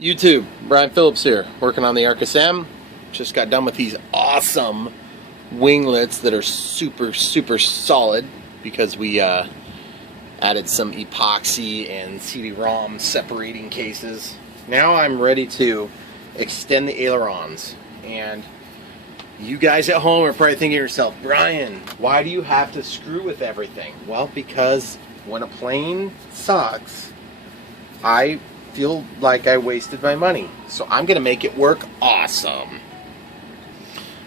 YouTube, Brian Phillips here, working on the Arcus M. Just got done with these awesome winglets that are super solid because we added some epoxy and CD-ROM separating cases. Now I'm ready to extend the ailerons, and you guys at home are probably thinking to yourself, Brian, why do you have to screw with everything? Well, because when a plane sucks, I feel like I wasted my money. So I'm going to make it work awesome.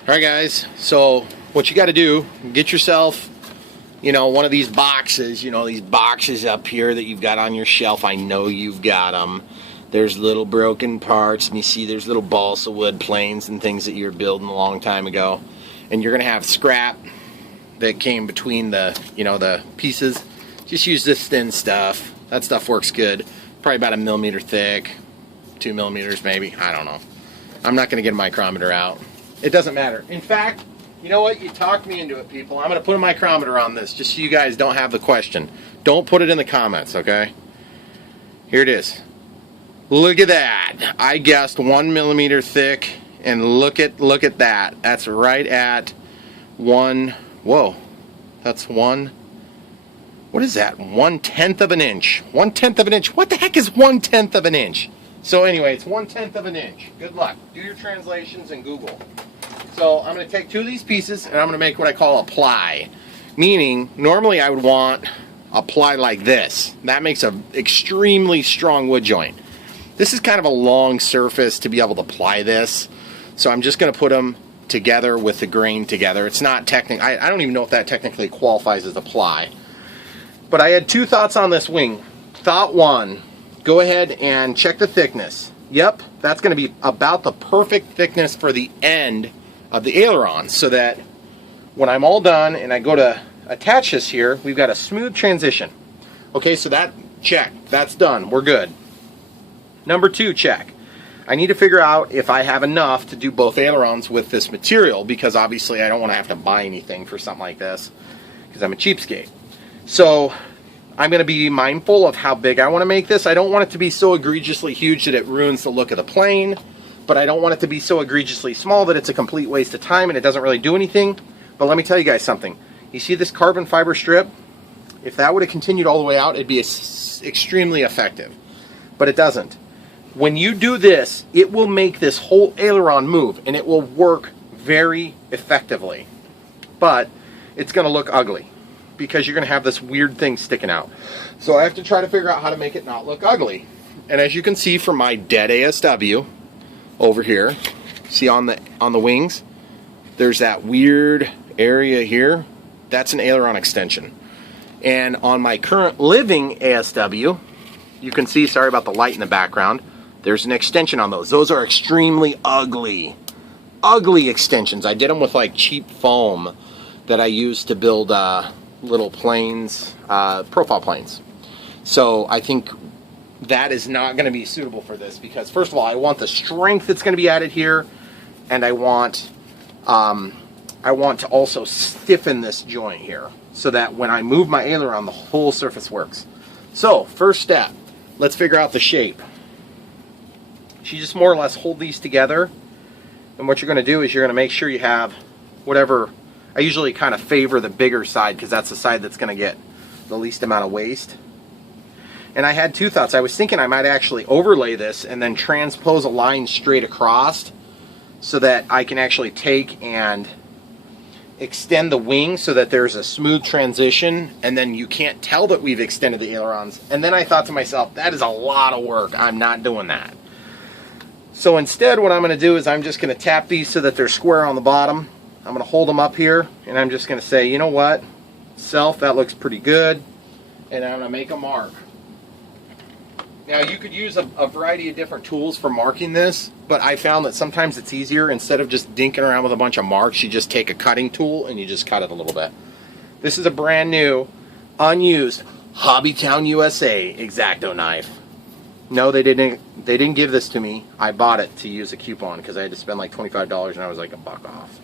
Alright guys, so what you got to do, get yourself, one of these boxes, these boxes up here that you've got on your shelf. I know you've got them. There's little broken parts, and you see there's little balsa wood planes and things that you were building a long time ago. And you're going to have scrap that came between the, the pieces. Just use this thin stuff. That stuff works good. Probably about 1 millimeter thick, 2 millimeters maybe, I don't know. I'm not going to get a micrometer out. It doesn't matter. In fact, you know what? You talked me into it, people. I'm going to put a micrometer on this just so you guys don't have the question. Don't put it in the comments, okay? Here it is. Look at that. I guessed 1 millimeter thick, and look at that. That's right at one. Whoa, that's one. What is that? 1/10 of an inch. 1/10 of an inch. What the heck is 1/10 of an inch? So anyway, it's 1/10 of an inch. Good luck. Do your translations in Google. So I'm going to take 2 of these pieces and I'm going to make what I call a ply. Meaning, normally I would want a ply like this. That makes an extremely strong wood joint. This is kind of a long surface to be able to ply this. So I'm just going to put them together with the grain together. It's not technically, I don't even know if that technically qualifies as a ply. But I had 2 thoughts on this wing. Thought 1, go ahead and check the thickness. Yep, that's going to be about the perfect thickness for the end of the aileron, so that when I'm all done and I go to attach this here, we've got a smooth transition. Okay, so that, check, that's done, we're good. Number 2, check. I need to figure out if I have enough to do both ailerons with this material, because obviously I don't want to have to buy anything for something like this, because I'm a cheapskate. So I'm going to be mindful of how big I want to make this. I don't want it to be so egregiously huge that it ruins the look of the plane, but I don't want it to be so egregiously small that it's a complete waste of time and it doesn't really do anything. But let me tell you guys something. You see this carbon fiber strip? If that would have continued all the way out, it'd be extremely effective. But it doesn't. When you do this, it will make this whole aileron move, and it will work very effectively. But it's going to look ugly, because you're going to have this weird thing sticking out. So I have to try to figure out how to make it not look ugly. And as you can see from my dead ASW over here, see on the wings, there's that weird area here. That's an aileron extension. And on my current living ASW, you can see, sorry about the light in the background, there's an extension on those. Those are extremely ugly extensions. I did them with like cheap foam that I used to build little planes, profile planes. So I think that is not going to be suitable for this, because first of all, I want the strength that's going to be added here, and I want to also stiffen this joint here so that when I move my aileron, the whole surface works. So first step, let's figure out the shape. So you just more or less hold these together, and what you're going to do is you're going to make sure you have whatever. I usually kind of favor the bigger side because that's the side that's going to get the least amount of waste. And I had 2 thoughts. I was thinking I might actually overlay this and then transpose a line straight across so that I can actually take and extend the wing so that there's a smooth transition, and then you can't tell that we've extended the ailerons. And then I thought to myself, that is a lot of work. I'm not doing that. So instead, what I'm going to do is I'm just going to tap these so that they're square on the bottom. I'm going to hold them up here, and I'm just going to say, you know what, self, that looks pretty good, and I'm going to make a mark. Now, you could use a variety of different tools for marking this, but I found that sometimes it's easier, instead of just dinking around with a bunch of marks, you just take a cutting tool and you just cut it a little bit. This is a brand new, unused Hobbytown USA X-Acto knife. No, they didn't give this to me. I bought it to use a coupon because I had to spend like $25 and I was like $1 off.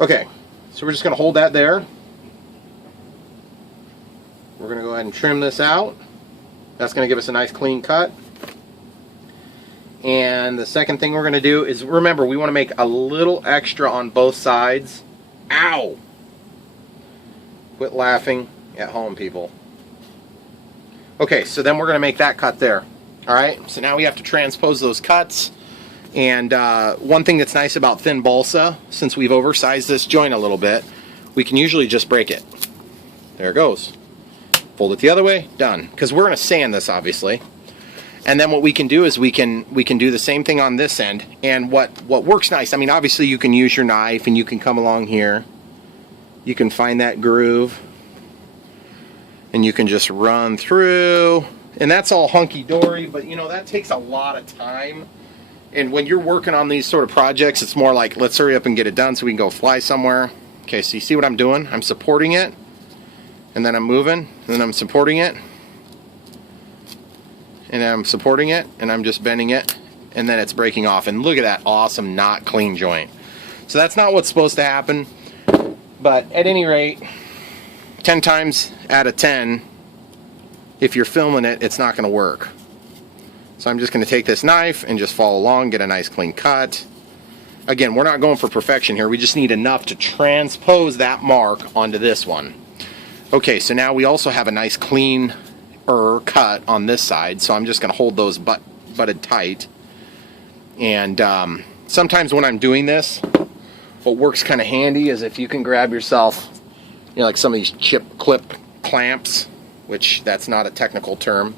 Okay, so we're just going to hold that there. We're going to go ahead and trim this out. That's going to give us a nice clean cut. And the second thing we're going to do is, remember, we want to make a little extra on both sides. Ow! Quit laughing at home, people. Okay, so then we're going to make that cut there. All right, so now we have to transpose those cuts. And one thing that's nice about thin balsa, since we've oversized this joint a little bit, we can usually just break it. There it goes. Fold it the other way, done. Because we're going to sand this, obviously. And then what we can do is we can do the same thing on this end. And what works nice, I mean, obviously you can use your knife and you can come along here. You can find that groove. And you can just run through. And that's all hunky-dory, but you know, that takes a lot of time. And when you're working on these sort of projects, it's more like, let's hurry up and get it done so we can go fly somewhere. Okay, so you see what I'm doing? I'm supporting it. And then I'm moving. And then I'm supporting it. And I'm supporting it, and I'm just bending it, and then it's breaking off. And look at that awesome not clean joint. So that's not what's supposed to happen, but at any rate, 10 times out of 10, if you're filming it, it's not going to work. So I'm just going to take this knife and just follow along, get a nice clean cut. Again, we're not going for perfection here. We just need enough to transpose that mark onto this one. Okay, so now we also have a nice clean cut on this side, so I'm just going to hold those butted tight. And sometimes when I'm doing this, what works kind of handy is if you can grab yourself, you know, like some of these chip clip clamps, which that's not a technical term.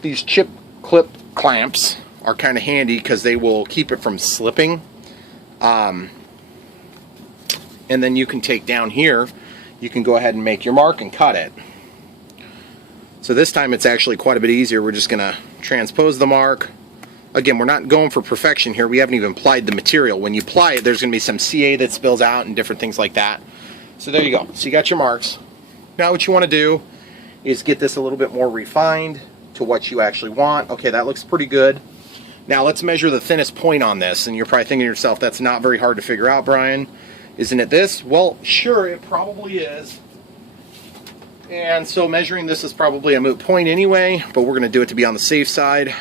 These chip clip clamps are kind of handy because they will keep it from slipping. And then you can take down here, you can go ahead and make your mark and cut it. So this time it's actually quite a bit easier. We're just going to transpose the mark. Again, we're not going for perfection here. We haven't even applied the material. When you apply it, there's going to be some CA that spills out and different things like that. So there you go. So you got your marks. Now what you want to do is get this a little bit more refined to what you actually want. Okay, that looks pretty good. Now let's measure the thinnest point on this. And you're probably thinking to yourself, that's not very hard to figure out, Brian. Isn't it this? Well, sure, it probably is. And so measuring this is probably a moot point anyway, but we're going to do it to be on the safe side.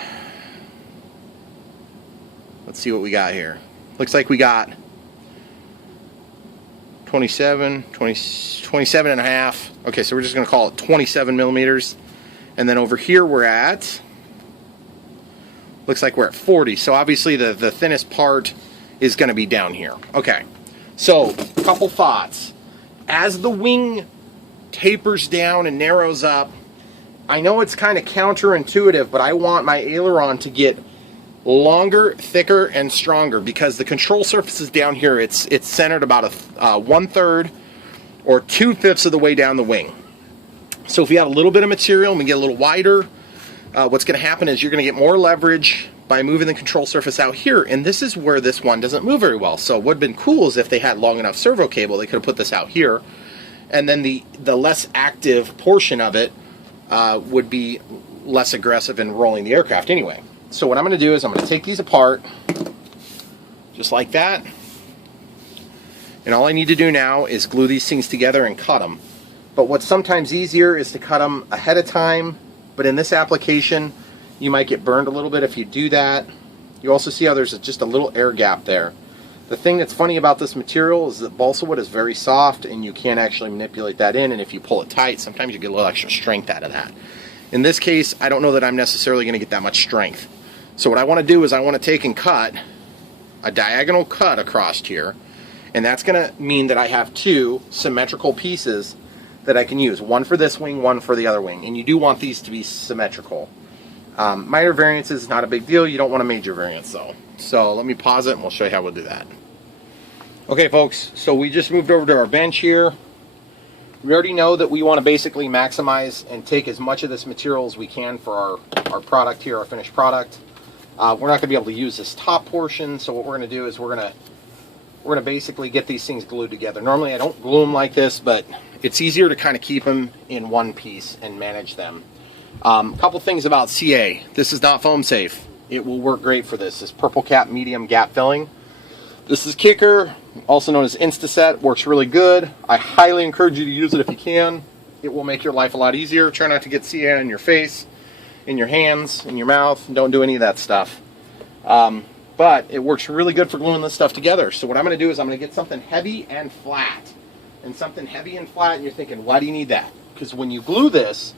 Let's see what we got here. Looks like we got 27 and a half. Okay, so we're just going to call it 27 millimeters. And then over here we're at, looks like we're at 40. So obviously the thinnest part is going to be down here. Okay, so a couple thoughts. As the wing tapers down and narrows up, I know it's kind of counterintuitive, but I want my aileron to get longer, thicker, and stronger because the control surface is down here. It's centered about a 1/3 or 2/5 of the way down the wing. So if you have a little bit of material and we get a little wider, what's going to happen is you're going to get more leverage by moving the control surface out here, and this is where this one doesn't move very well. So what would have been cool is if they had long enough servo cable, they could have put this out here, and then the less active portion of it would be less aggressive in rolling the aircraft anyway. So what I'm going to do is I'm going to take these apart, just like that. And all I need to do now is glue these things together and cut them. But what's sometimes easier is to cut them ahead of time. But in this application, you might get burned a little bit if you do that. You also see how there's just a little air gap there. The thing that's funny about this material is that balsa wood is very soft and you can't actually manipulate that in, and if you pull it tight, sometimes you get a little extra strength out of that. In this case, I don't know that I'm necessarily going to get that much strength. So what I want to do is I want to take and cut a diagonal cut across here, and that's going to mean that I have two symmetrical pieces that I can use. One for this wing, one for the other wing, and you do want these to be symmetrical. Minor variances is not a big deal. You don't want a major variance though. So let me pause it and we'll show you how we'll do that. Okay folks, so we just moved over to our bench here. We already know that we want to basically maximize and take as much of this material as we can for our product here, our finished product. We're not going to be able to use this top portion, so what we're going to do is we're going to basically get these things glued together. Normally I don't glue them like this, but it's easier to kind of keep them in one piece and manage them. A couple things about CA. This is not foam safe. It will work great for this. This purple cap medium gap filling. This is Kicker, also known as Instaset. Works really good. I highly encourage you to use it if you can. It will make your life a lot easier. Try not to get CA in your face, in your hands, in your mouth. Don't do any of that stuff. But it works really good for gluing this stuff together. So what I'm going to do is I'm going to get something heavy and flat. And something heavy and flat, and you're thinking, why do you need that? Because when you glue this,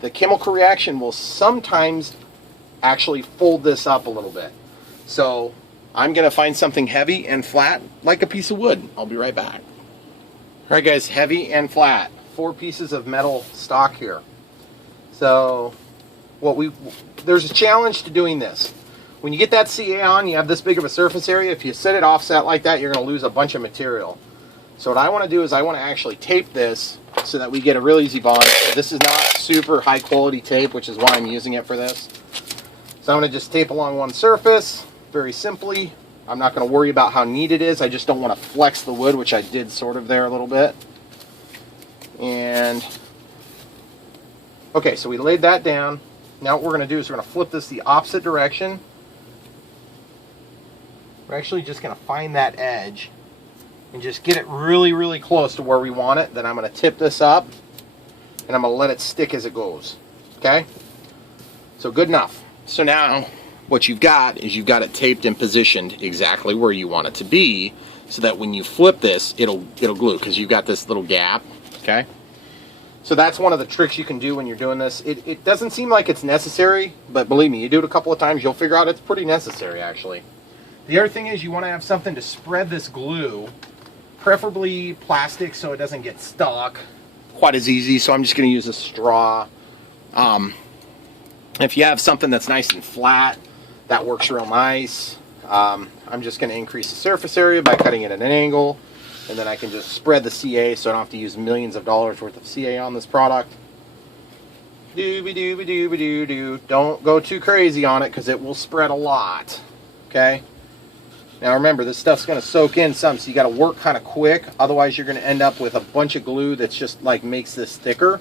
the chemical reaction will sometimes actually fold this up a little bit. So I'm going to find something heavy and flat, like a piece of wood. I'll be right back. All right, guys, heavy and flat. 4 pieces of metal stock here. So there's a challenge to doing this. When you get that CA on, you have this big of a surface area. If you set it offset like that, you're going to lose a bunch of material. So what I want to do is I want to actually tape this so that we get a real easy bond. This is not super high quality tape, which is why I'm using it for this. So I'm going to just tape along one surface, very simply. I'm not going to worry about how neat it is. I just don't want to flex the wood, which I did sort of there a little bit. And, okay, so we laid that down. Now what we're going to do is we're going to flip this the opposite direction. We're actually just going to find that edge and just get it really, really close to where we want it. Then I'm going to tip this up, and I'm going to let it stick as it goes. Okay? So good enough. So now what you've got is you've got it taped and positioned exactly where you want it to be, so that when you flip this, it'll glue, because you've got this little gap. Okay? So that's one of the tricks you can do when you're doing this. It doesn't seem like it's necessary, but believe me, you do it a couple of times, you'll figure out it's pretty necessary, actually. The other thing is you want to have something to spread this glue, preferably plastic so it doesn't get stuck quite as easy. So I'm just going to use a straw. If you have something that's nice and flat, that works real nice. I'm just going to increase the surface area by cutting it at an angle, and then I can just spread the CA so I don't have to use millions of dollars worth of CA on this product. Dooby-dooby-dooby-doo-doo. Don't go too crazy on it because it will spread a lot. Okay? Now remember, this stuff's going to soak in some, so you got to work kind of quick. Otherwise, you're going to end up with a bunch of glue that's just like makes this thicker.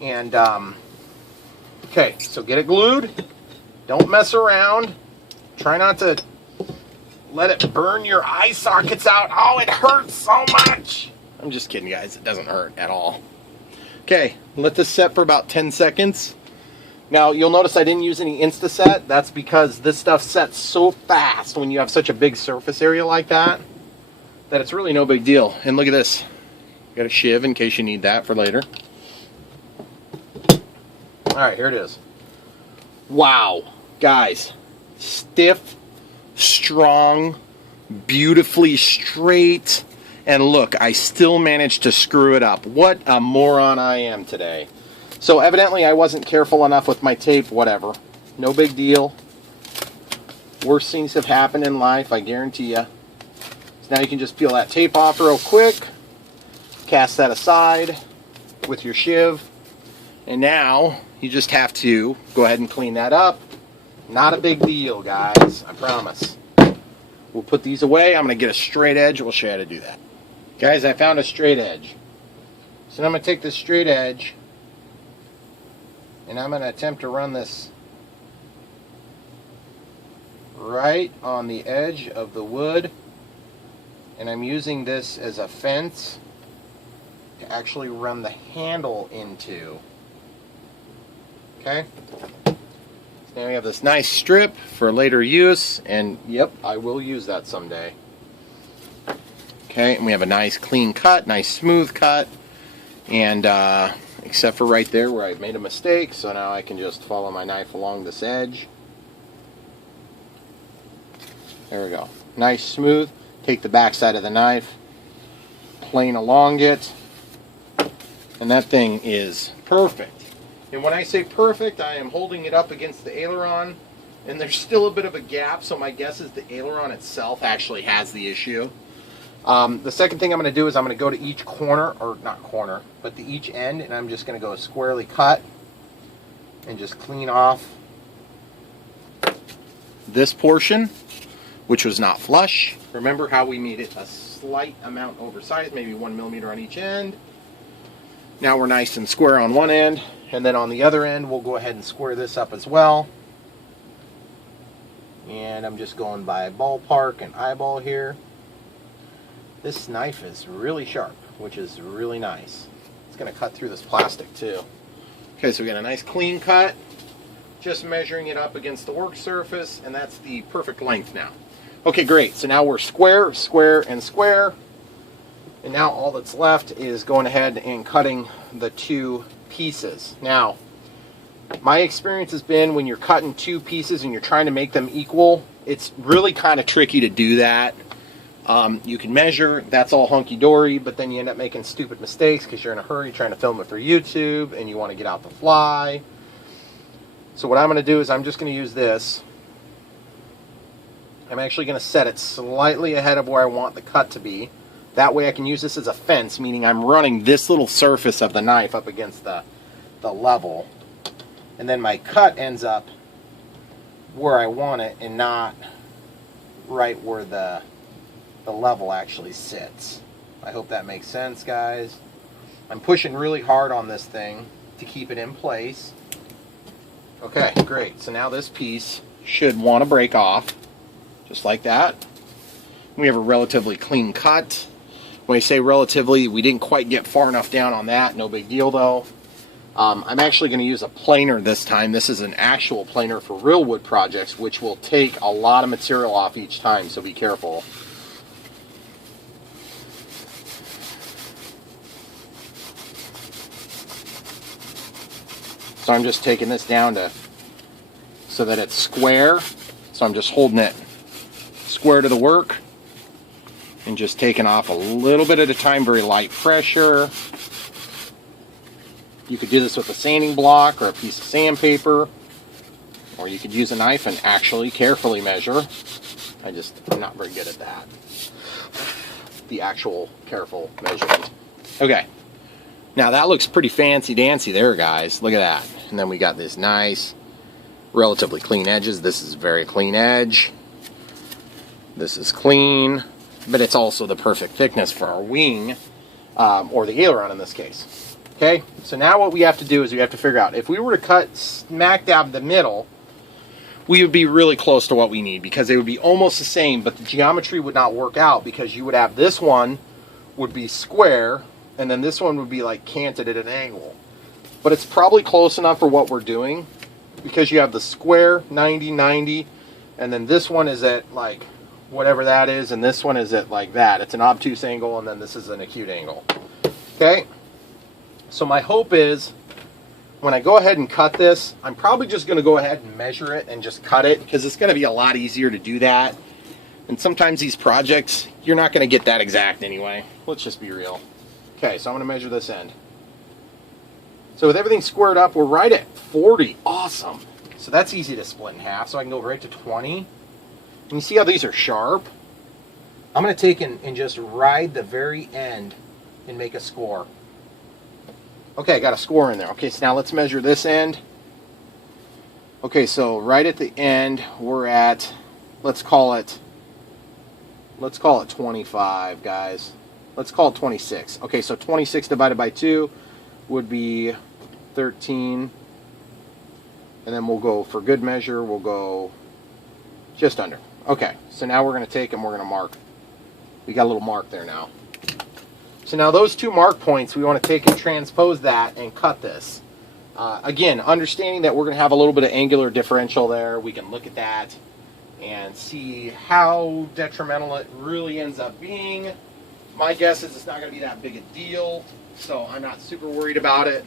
And okay, so get it glued. Don't mess around. Try not to let it burn your eye sockets out. Oh, it hurts so much. I'm just kidding, guys. It doesn't hurt at all. Okay, let this set for about 10 seconds. Now, you'll notice I didn't use any Insta-Set. That's because this stuff sets so fast when you have such a big surface area like that, that it's really no big deal. And look at this. Got a shiv in case you need that for later. Alright, here it is. Wow. Guys. Stiff, strong, beautifully straight. And look, I still managed to screw it up. What a moron I am today. So evidently I wasn't careful enough with my tape, whatever. No big deal. Worse things have happened in life, I guarantee you. So now you can just peel that tape off real quick. Cast that aside with your shiv. And now you just have to go ahead and clean that up. Not a big deal, guys. I promise. We'll put these away. I'm going to get a straight edge. We'll show you how to do that. Guys, I found a straight edge. So now I'm going to take this straight edge, and I'm going to attempt to run this right on the edge of the wood. And I'm using this as a fence to actually run the handle into. Okay? So now we have this nice strip for later use, and yep, I will use that someday. Okay, and we have a nice clean cut, nice smooth cut, and except for right there where I made a mistake, so now I can just follow my knife along this edge. There we go. Nice, smooth. Take the back side of the knife, plane along it, and that thing is perfect. And when I say perfect, I am holding it up against the aileron, and there's still a bit of a gap, so my guess is the aileron itself actually has the issue. The second thing I'm going to do is I'm going to go to each corner, or not corner, but to each end, and I'm just going to go squarely cut and just clean off this portion, which was not flush. Remember how we made it a slight amount oversized, maybe 1 millimeter on each end. Now we're nice and square on one end, and then on the other end we'll go ahead and square this up as well. And I'm just going by ballpark and eyeball here. This knife is really sharp, which is really nice. It's going to cut through this plastic too. Okay, so we got a nice clean cut. just measuring it up against the work surface, and that's the perfect length now. Okay, great. So now we're square, square, and square. And now all that's left is going ahead and cutting the two pieces. Now, my experience has been when you're cutting two pieces and you're trying to make them equal, it's really kind of tricky to do that. You can measure, that's all hunky-dory, but then you end up making stupid mistakes because you're in a hurry trying to film it for YouTube and you want to get out the fly. So what I'm going to do is I'm just going to use this. I'm actually going to set it slightly ahead of where I want the cut to be. That way I can use this as a fence, meaning I'm running this little surface of the knife up against the level. And then my cut ends up where I want it and not right where the level actually sits. I hope that makes sense, guys. I'm pushing really hard on this thing to keep it in place. Okay, great. So now this piece should want to break off, just like that. We have a relatively clean cut. When I say relatively, we didn't quite get far enough down on that. No big deal, though. I'm actually going to use a planer this time. This is an actual planer for real wood projects, which will take a lot of material off each time, so be careful. So I'm just taking this down so that it's square. So I'm just holding it square to the work and just taking off a little bit at a time, very light pressure. You could do this with a sanding block or a piece of sandpaper, or you could use a knife and actually carefully measure. I'm not very good at that. The actual careful measurement. Okay. Now that looks pretty fancy-dancy there, guys. Look at that. And then we got this nice, relatively clean edges. This is a very clean edge. This is clean, but it's also the perfect thickness for our wing, or the aileron in this case. Okay, so now what we have to do is we have to figure out, if we were to cut smack dab the middle, we would be really close to what we need because they would be almost the same, but the geometry would not work out because you would have this one would be square, and then this one would be like canted at an angle. But it's probably close enough for what we're doing because you have the square 90, 90, and then this one is at like whatever that is, and this one is at like that. It's an obtuse angle, and then this is an acute angle. Okay? So my hope is when I go ahead and cut this, I'm probably just going to go ahead and measure it and just cut it because it's going to be a lot easier to do that. And sometimes these projects, you're not going to get that exact anyway. Let's just be real. Okay, so I'm going to measure this end. So with everything squared up, we're right at 40. Awesome. So that's easy to split in half. So I can go right to 20. And you see how these are sharp? I'm going to take and just ride the very end and make a score. Okay, I got a score in there. Okay, so now let's measure this end. Okay, so right at the end, we're at, let's call it 25, guys. Let's call it 26. Okay, so 26 divided by 2 would be 13. And then we'll go, for good measure, we'll go just under. Okay, so now we're going to take and we're going to mark. We got a little mark there now. So now those two mark points, we want to take and transpose that and cut this. Again, understanding that we're going to have a little bit of angular differential there, we can look at that and see how detrimental it really ends up being. My guess is it's not going to be that big a deal, so I'm not super worried about it.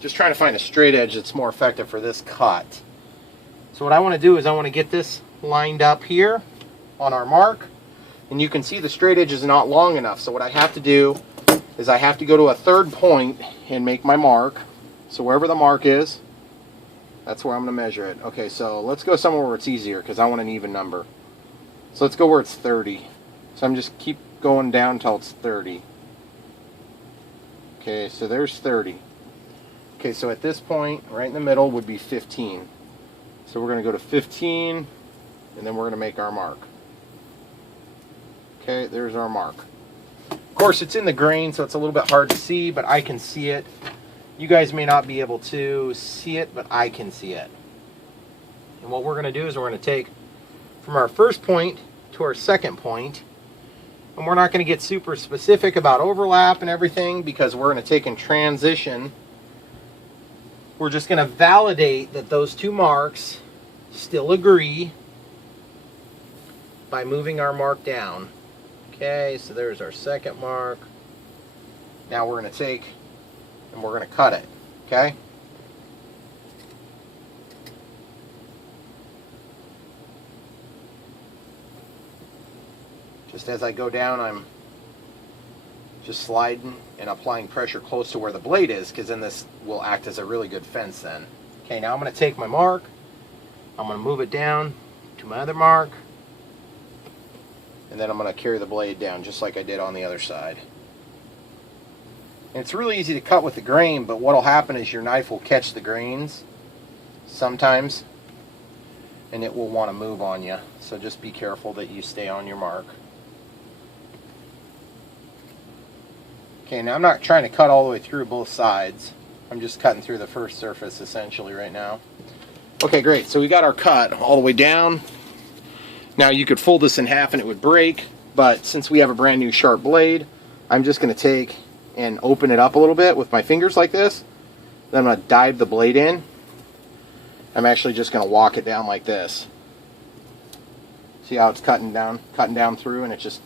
Just trying to find a straight edge that's more effective for this cut. So what I want to do is I want to get this lined up here on our mark. And you can see the straight edge is not long enough. So what I have to do is I have to go to a third point and make my mark. So wherever the mark is, that's where I'm going to measure it. Okay, so let's go somewhere where it's easier because I want an even number. So let's go where it's 30. So I'm just keep going down until it's 30. Okay, so there's 30. Okay, so at this point, right in the middle would be 15. So we're going to go to 15, and then we're going to make our mark. Okay, there's our mark. Of course, it's in the grain, so it's a little bit hard to see, but I can see it. You guys may not be able to see it, but I can see it. And what we're going to do is we're going to take from our first point to our second point, and we're not going to get super specific about overlap and everything because we're going to take and transition we're just going to validate that those two marks still agree by moving our mark down. Okay, so there's our second mark. Now we're going to take and we're going to cut it. Okay? Just as I go down, I'm just sliding and applying pressure close to where the blade is, because then this will act as a really good fence then. Okay, now I'm going to take my mark, I'm going to move it down to my other mark, and then I'm going to carry the blade down just like I did on the other side. And it's really easy to cut with the grain, but what will happen is your knife will catch the grains sometimes, and it will want to move on you. So just be careful that you stay on your mark. Okay, now I'm not trying to cut all the way through both sides. I'm just cutting through the first surface essentially right now. Okay, great. So we got our cut all the way down. Now you could fold this in half and it would break, but since we have a brand new sharp blade, I'm just going to take and open it up a little bit with my fingers like this. Then I'm going to dive the blade in. I'm actually just going to walk it down like this. See how it's cutting down through, and it just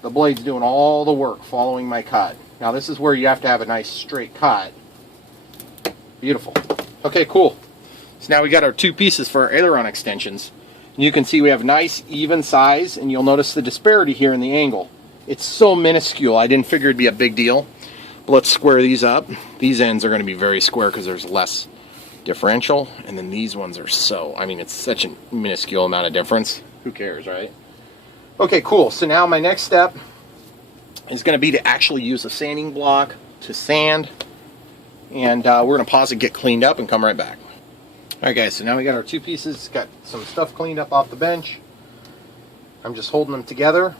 the blade's doing all the work following my cut. Now this is where you have to have a nice straight cut. Beautiful. Okay, cool. So now we got our two pieces for our aileron extensions. And you can see we have nice even size, and you'll notice the disparity here in the angle. It's so minuscule, I didn't figure it'd be a big deal. But let's square these up. These ends are going to be very square because there's less differential, and then these ones are so, I mean, it's such a minuscule amount of difference. Who cares, right? Okay, cool. So now my next step is going to be to actually use a sanding block to sand, and we're going to pause and get cleaned up and come right back. Alright guys, so now we got our two pieces, got some stuff cleaned up off the bench. I'm just holding them together,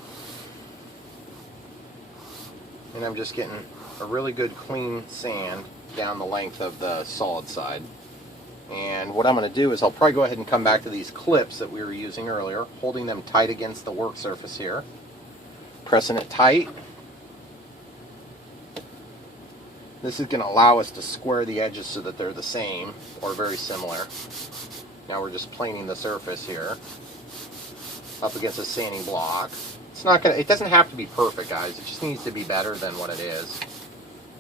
and I'm just getting a really good clean sand down the length of the solid side. And what I'm going to do is I'll probably go ahead and come back to these clips that we were using earlier, holding them tight against the work surface here, pressing it tight. This is going to allow us to square the edges so that they're the same or very similar. Now we're just planing the surface here up against a sanding block. It's not going to, it doesn't have to be perfect, guys. It just needs to be better than what it is.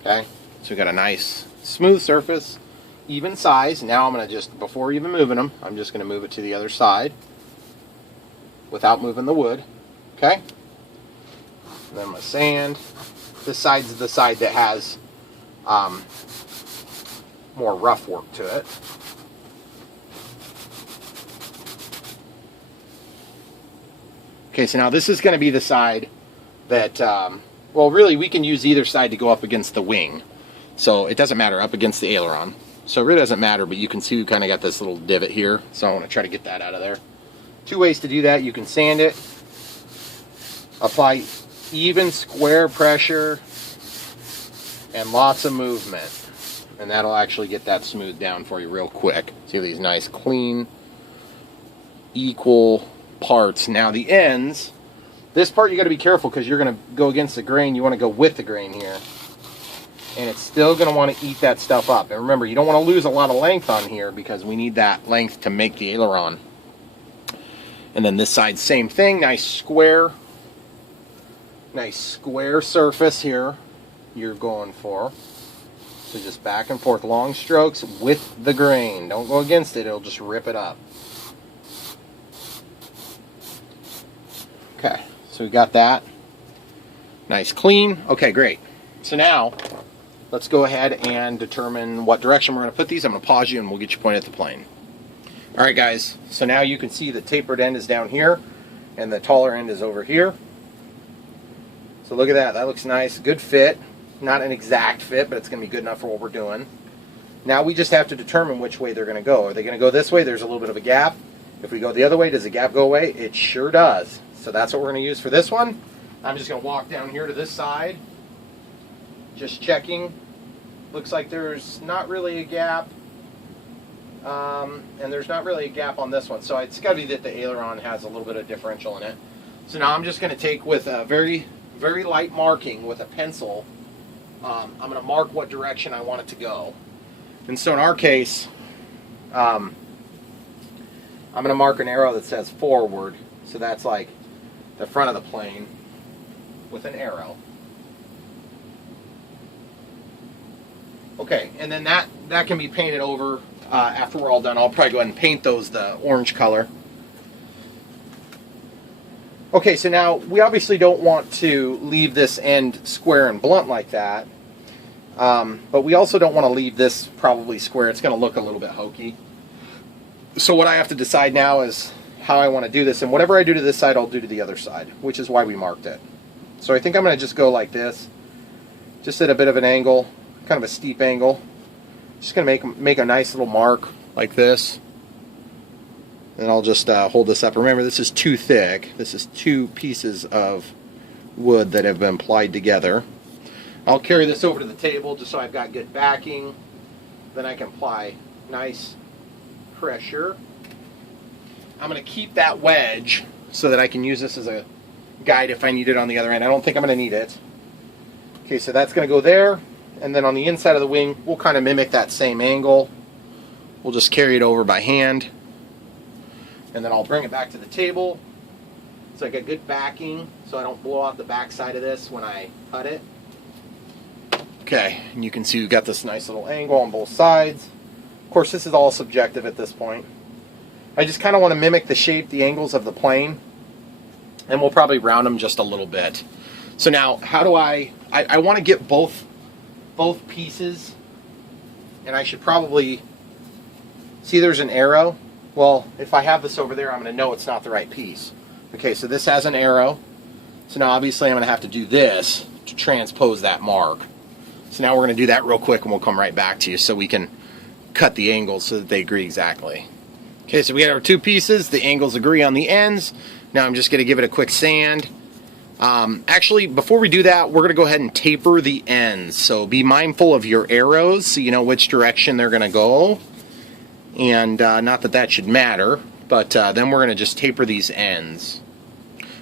Okay? So we got a nice smooth surface, even size. Now I'm going to just, before even moving them, I'm just going to move it to the other side without moving the wood. Okay? And then I'm going to sand. This side's the side that has more rough work to it. Okay, so now this is going to be the side that, well, really we can use either side to go up against the wing. So it doesn't matter, up against the aileron. So it really doesn't matter, but you can see we kind of got this little divot here. So I want to try to get that out of there. Two ways to do that. You can sand it, apply even square pressure, and lots of movement. And that'll actually get that smoothed down for you real quick. See these nice, clean, equal parts. Now the ends, this part you got to be careful because you're going to go against the grain. You want to go with the grain here. And it's still going to want to eat that stuff up. And remember, you don't want to lose a lot of length on here because we need that length to make the aileron. And then this side, same thing. Nice square surface here you're going for. So just back and forth, long strokes with the grain. Don't go against it, it'll just rip it up. Okay, so we got that. Nice clean. Okay, great. So now, let's go ahead and determine what direction we're going to put these. I'm going to pause you and we'll get you pointed at the plane. Alright guys, so now you can see the tapered end is down here and the taller end is over here. So look at that, that looks nice, good fit. Not an exact fit, but it's going to be good enough for what we're doing. Now we just have to determine which way they're going to go. Are they going to go this way? There's a little bit of a gap. If we go the other way, does the gap go away? It sure does. So that's what we're going to use for this one. I'm just going to walk down here to this side. Just checking. Looks like there's not really a gap. And there's not really a gap on this one. So it's got to be that the aileron has a little bit of differential in it. So now I'm just going to take with a very, very light marking with a pencil. I'm going to mark what direction I want it to go. And so in our case, I'm going to mark an arrow that says forward. So that's like the front of the plane with an arrow. Okay, and then that can be painted over after we're all done. I'll probably go ahead and paint those the orange color. Okay, so now we obviously don't want to leave this end square and blunt like that, but we also don't want to leave this probably square. It's going to look a little bit hokey. So what I have to decide now is how I want to do this, and whatever I do to this side, I'll do to the other side, which is why we marked it. So I think I'm going to just go like this, just at a bit of an angle, kind of a steep angle. Just going to make a nice little mark like this. And I'll just hold this up. Remember, this is too thick. This is 2 pieces of wood that have been plied together. I'll carry this over to the table just so I've got good backing. Then I can apply nice pressure. I'm going to keep that wedge so that I can use this as a guide if I need it on the other end. I don't think I'm going to need it. Okay, so that's going to go there. And then on the inside of the wing, we'll kind of mimic that same angle. We'll just carry it over by hand. And then I'll bring it back to the table so I get good backing so I don't blow out the back side of this when I cut it. Okay, and you can see we've got this nice little angle on both sides. Of course, this is all subjective at this point. I just kind of want to mimic the shape, the angles of the plane, and we'll probably round them just a little bit. So now, how do I want to get both pieces, and I should probably, see there's an arrow. Well, if I have this over there, I'm going to know it's not the right piece. Okay, so this has an arrow. So now obviously I'm going to have to do this to transpose that mark. So now we're going to do that real quick and we'll come right back to you so we can cut the angles so that they agree exactly. Okay, so we got our 2 pieces. The angles agree on the ends. Now I'm just going to give it a quick sand. Actually, before we do that, we're going to go ahead and taper the ends. So be mindful of your arrows so you know which direction they're going to go. And not that that should matter, but then we're going to just taper these ends.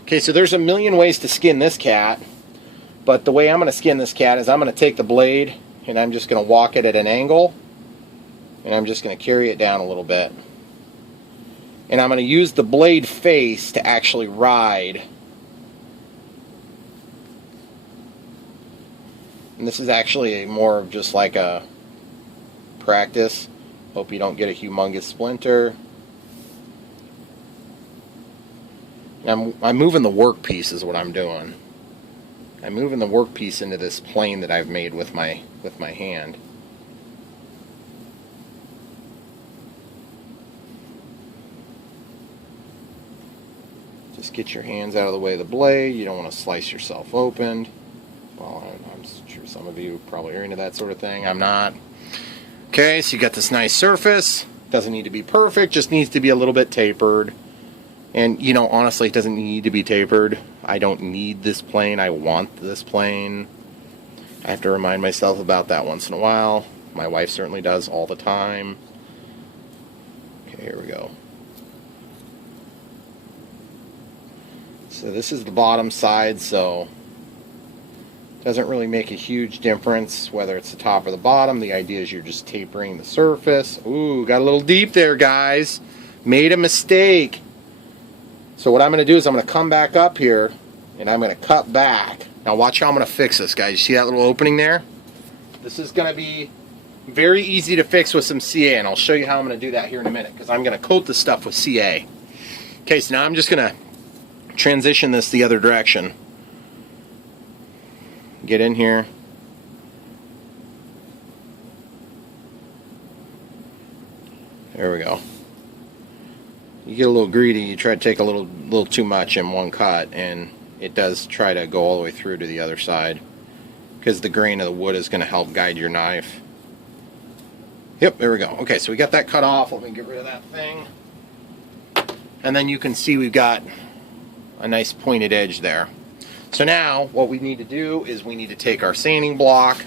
Okay, so there's a million ways to skin this cat, but the way I'm going to skin this cat is I'm going to take the blade and I'm just going to walk it at an angle, and I'm just going to carry it down a little bit. And I'm going to use the blade face to actually ride. And this is actually more of just like a practice. Hope you don't get a humongous splinter. I'm moving the workpiece is what I'm doing. I'm moving the workpiece into this plane that I've made with my hand. Just get your hands out of the way of the blade. You don't want to slice yourself open. Well, I'm sure some of you probably are into that sort of thing. I'm not. Okay, so you got this nice surface. Doesn't need to be perfect, just needs to be a little bit tapered. And, you know, honestly, it doesn't need to be tapered. I don't need this plane. I want this plane. I have to remind myself about that once in a while. My wife certainly does all the time. Okay, here we go. So this is the bottom side, so doesn't really make a huge difference whether it's the top or the bottom. The idea is you're just tapering the surface. Ooh, got a little deep there, guys. Made a mistake. So what I'm going to do is I'm going to come back up here and I'm going to cut back. Now watch how I'm going to fix this, guys. You see that little opening there? This is going to be very easy to fix with some CA, and I'll show you how I'm going to do that here in a minute because I'm going to coat this stuff with CA. Okay, so now I'm just going to transition this the other direction. Get in here. There we go. You get a little greedy, you try to take a little too much in one cut, and it does try to go all the way through to the other side because the grain of the wood is going to help guide your knife. Yep, there we go. Okay, so we got that cut off. Let me get rid of that thing. And then you can see we've got a nice pointed edge there. So now what we need to do is we need to take our sanding block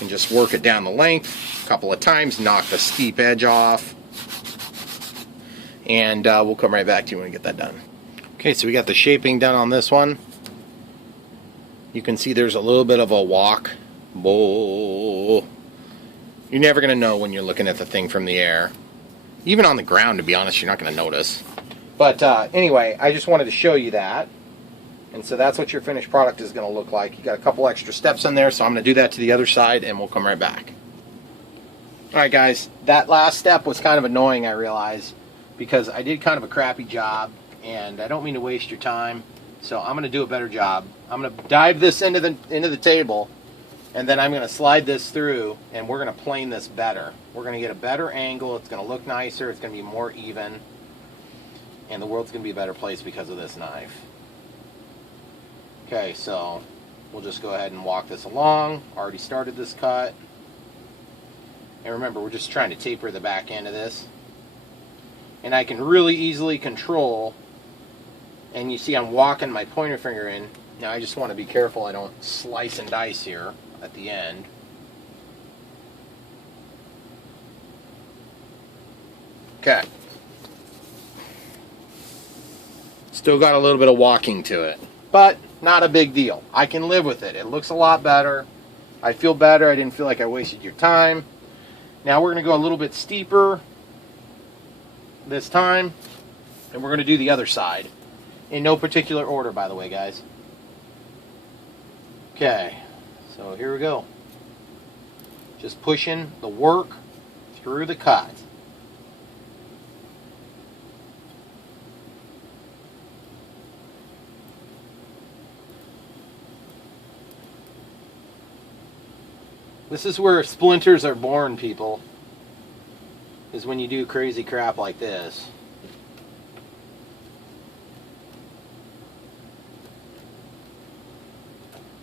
and just work it down the length a couple of times, knock the steep edge off, and we'll come right back to you when we get that done. Okay, so we got the shaping done on this one. You can see there's a little bit of a walk. You're You're never going to know when you're looking at the thing from the air. Even on the ground, to be honest, you're not going to notice. But anyway, I just wanted to show you that. And so that's what your finished product is going to look like. You got a couple extra steps in there, so I'm going to do that to the other side, and we'll come right back. Alright guys, that last step was kind of annoying, I realize, because I did kind of a crappy job, and I don't mean to waste your time, so I'm going to do a better job. I'm going to dive this into the table, and then I'm going to slide this through, and we're going to plane this better. We're going to get a better angle, it's going to look nicer, it's going to be more even, and the world's going to be a better place because of this knife. Okay, so we'll just go ahead and walk this along. Already started this cut. And remember, we're just trying to taper the back end of this. And I can really easily control, and you see I'm walking my pointer finger in. Now I just want to be careful I don't slice and dice here at the end. Okay. Still got a little bit of walking to it, but not a big deal. I can live with it. It looks a lot better. I feel better. I didn't feel like I wasted your time. Now we're going to go a little bit steeper this time, and we're going to do the other side. In no particular order, by the way, guys. Okay, so here we go. Just pushing the work through the cut. This is where splinters are born, people. Is when you do crazy crap like this.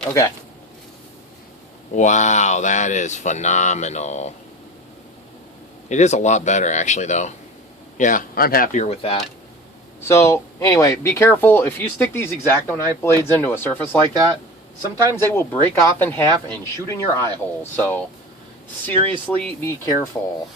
Okay. Wow, that is phenomenal. It is a lot better, actually, though. Yeah, I'm happier with that. So, anyway, be careful. If you stick these X-Acto knife blades into a surface like that, sometimes they will break off in half and shoot in your eye hole. So, seriously, be careful.